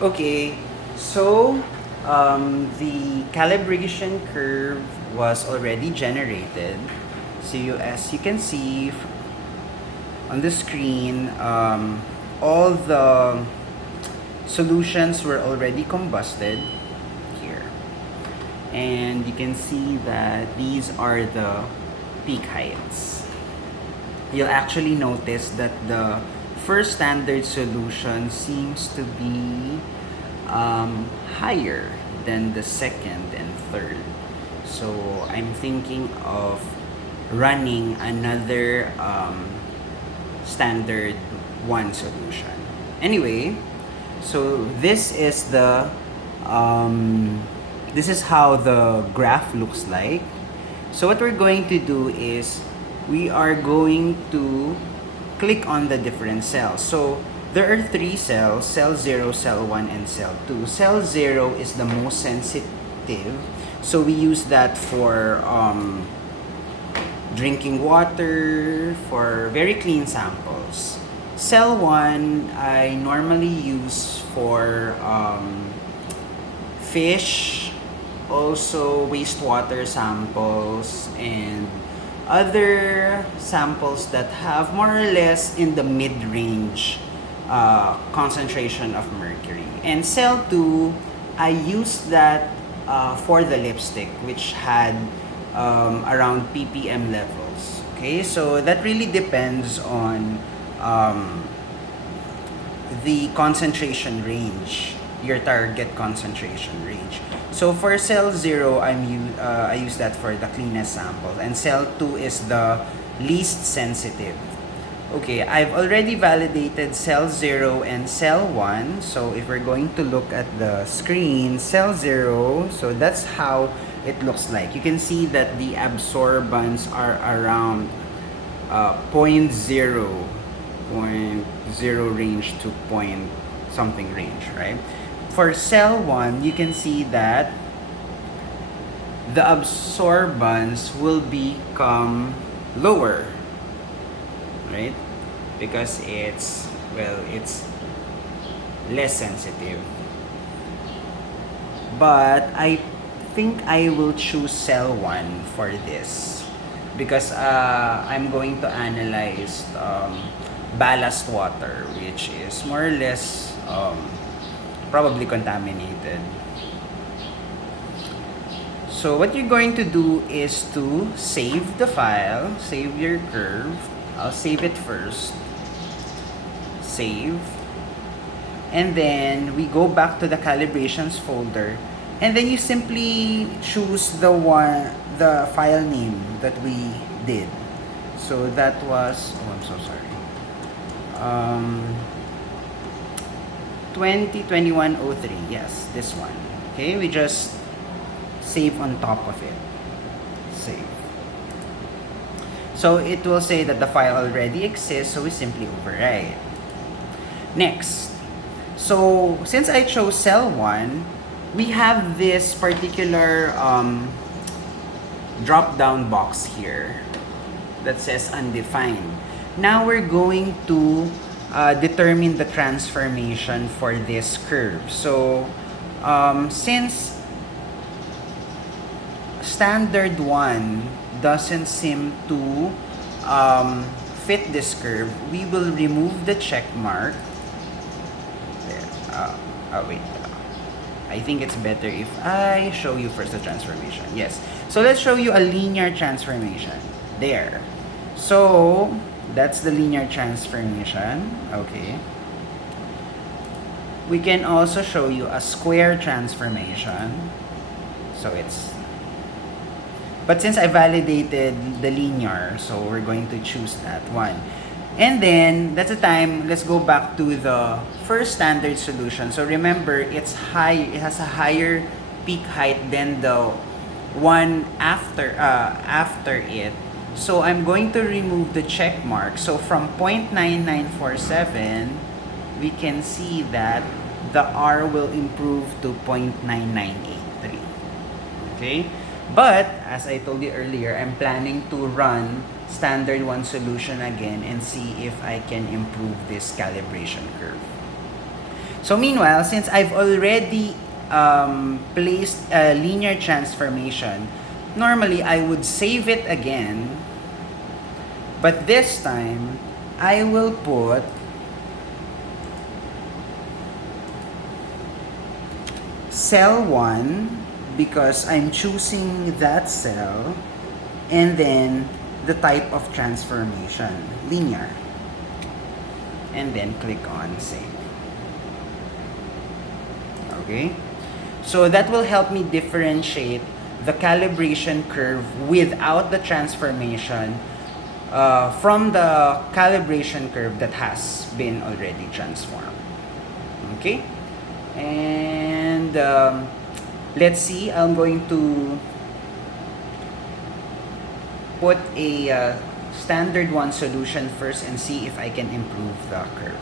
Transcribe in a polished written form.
Okay, so the calibration curve was already generated. So as you can see on the screen, all the solutions were already combusted here. And you can see that these are the peak heights. You'll actually notice that the first standard solution seems to be higher than the second and third. So I'm thinking of running another standard one solution. Anyway, so this is how the graph looks like. So what we're going to do is we are going to click on the different cells. So there are three cells: cell 0, cell 1, and cell 2. Cell 0 is the most sensitive. So we use that for drinking water, for very clean samples. Cell 1 I normally use for fish, also wastewater samples, and other samples that have more or less in the mid-range concentration of mercury. And cell 2, I used that for the lipstick, which had around ppm levels. Okay, so that really depends on the concentration range, your target concentration range. So for cell 0, I use that for the cleanest samples, and cell 2 is the least sensitive. Okay, I've already validated cell 0 and cell 1. So if we're going to look at the screen, cell 0, so that's how it looks like. You can see that the absorbance are around 0.0 range to point something range, right? For cell 1, you can see that the absorbance will become lower, right? Because it's less sensitive. But I think I will choose cell 1 for this, because I'm going to analyze ballast water, which is more or less probably contaminated. So what you're going to do is to save the file, save your curve. I'll save it first. Save. And then we go back to the calibrations folder. And then you simply choose the file name that we did. So that was, oh, I'm so sorry. 202103, yes, this one. Okay, we just save on top of it. Save. So it will say that the file already exists, so we simply overwrite. Next. So since I chose cell 1, we have this particular drop-down box here that says undefined. Now we're going to determine the transformation for this curve. So since standard 1 doesn't seem to fit this curve, we will remove the check mark. There. Wait. I think it's better if I show you first the transformation. Yes. So let's show you a linear transformation. There. So that's the linear transformation. Okay. We can also show you a square transformation. So it's... But since I validated the linear, so we're going to choose that one. And then, that's the time, let's go back to the first standard solution. So remember, it's high, it has a higher peak height than the one after it. So I'm going to remove the check mark. So from 0.9947, we can see that the R will improve to 0.9983. Okay? But, as I told you earlier, I'm planning to run standard 1 solution again and see if I can improve this calibration curve. So meanwhile, since I've already placed a linear transformation, normally I would save it again, but this time I will put cell 1 because I'm choosing that cell, and then the type of transformation, linear, and then click on save. Okay, so that will help me differentiate the calibration curve without the transformation from the calibration curve that has been already transformed. Okay, and let's see, I'm going to put a standard one solution first and see if I can improve the curve.